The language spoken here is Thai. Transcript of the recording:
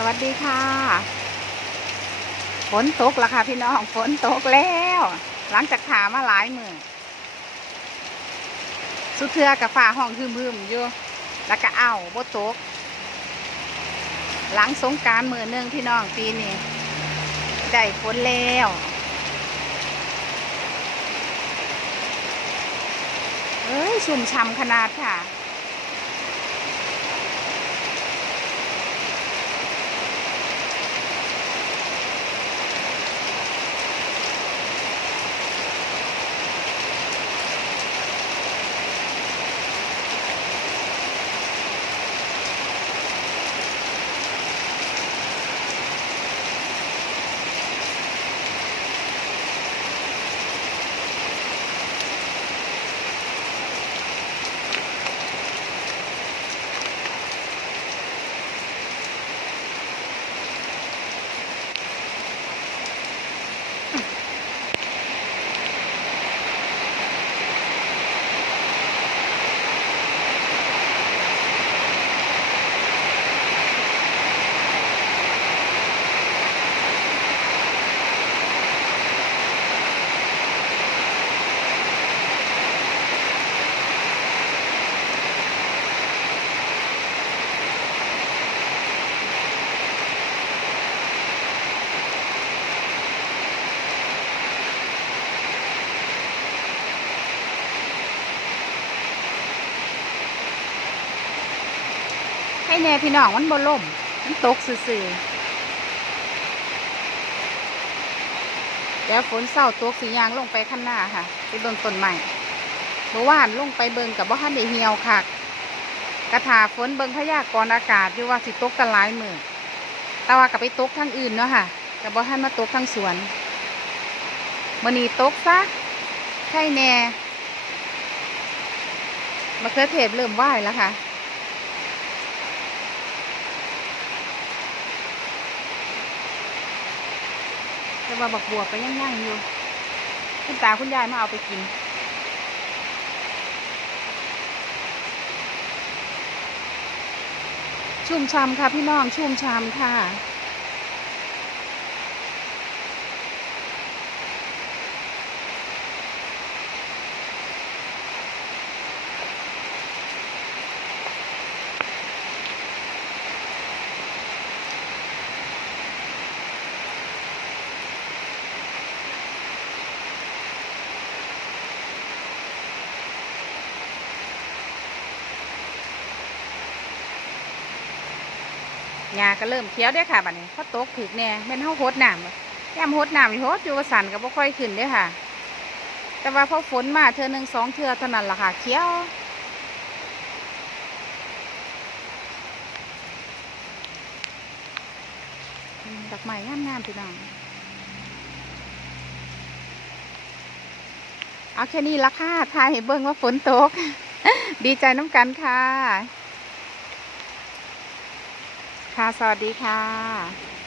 สวัสดีค่ะ ฝนตกแล้วค่ะพี่น้อง ฝนตกแล้ว หลังจากถามมาหลายมือสุดเทือกับฝ่าห้องฮึมๆอยู่ แล้วก็เอาบ่ตก หลังสงการมือหนึ่งพี่น้องปีนี้ได้ฝนแล้วเอ้ยชุ่มช่ำขนาดค่ะ ให้แน่พี่น้องมันบ่ล่มมันตกซื่อๆแล้วฝนเศร้าตกสียางลงไปข้างหน้าค่ะไปเบิ่งต้นใหม่เมื่อวานลงไปเบิงกับบ่ทันได้เหี่ยวคักกระถาฝนเบิงพยากรณ์อากาศอยู่ว่าสิตกกันหลายมือแต่ว่ากับไปตกทางอื่นเนาะค่ะกับบ่ทันมาตกทางสวนมื้อนี้ตกซะใช่แน่มะเขือเทศเริ่มไหวแล้วค่ะ แต่ว่าบักบวบก็ยังย่างอยู่ คุณตาคุณยายมาเอาไปกิน ชุ่มชำค่ะพี่น้องชุ่มชำค่ะ หญ้าก็เริ่มเขียวเด้ค่ะบัดนี้พอตกถึกแน่แม่นเฮาโหดน้ำแก้มโหดน้ำอีโหดอยู่ว่าสันก็บ่ค่อยขึ้นเด้ค่ะ แต่ว่าพอฝนมาเทื่อหนึ่งสองเทื่อเท่านั้นล่ะค่ะเขียวดอกไม้งามๆพี่น้องเอาแค่นี้ละค่ะทายเบิ่งว่าฝนตก ดีใจน้ำกันค่ะ ค่ะ สวัสดีค่ะ